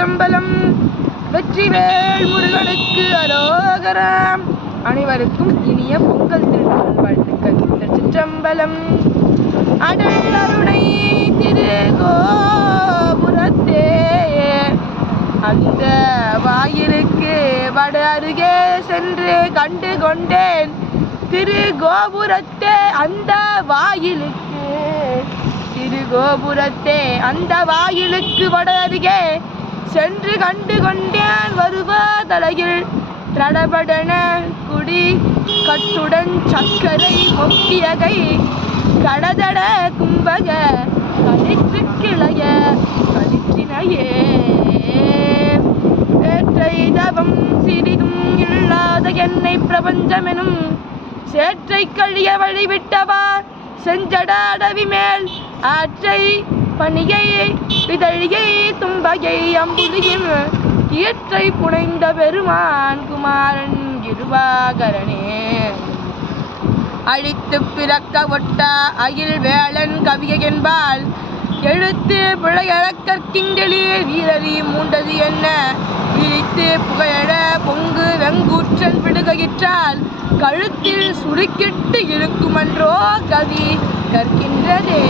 திருச்சிற்றம்பலம். வெற்றிவேல் முருகனுக்கு அரோகரம். அனைவருக்கும் இனிய பொங்கல் திருநாள் வாழ்த்துக்கள். திருச்சிற்றம்பலம். அடல் அருணை திருகோபுரத்தே அந்த வாயிலுக்கு வட அருகே சென்று கண்டு கொண்டேன். திருகோபுரத்தே அந்த வாயிலுக்கு திருகோபுரத்தே அந்த வாயிலுக்கு வட அருகே சென்று கண்டு கொண்டேன். வருவதலையில் தடபடன குடி கட்டுடன் சக்கரை மொக்கியகை கடதட கும்பக கலிற்று கிளைய கலிற்றினையே ஏற்றை தவம் சிறிதும் இல்லாத என்னை பிரபஞ்சமெனும் சேற்றை கழிய வழிவிட்டவா செஞ்சடாடவி மேல் ஆற்றை பணியை விதழியை தும்பகை அம்புலியும் ஈற்றை புனைந்த பெருமான் குமாரன் இருவாகரனே. அழித்து பிறக்க ஒட்ட அகில் வேளன் கவிய என்பால் எழுத்து பிழையற கற்கின்றி வீரறி மூண்டது என்ன விழித்து புகையழ பொங்கு வெங்கூற்றன் விடுகையிற்றால் கழுத்தில் சுருக்கிட்டு இருக்குமன்றோ கவி கற்கின்றதே.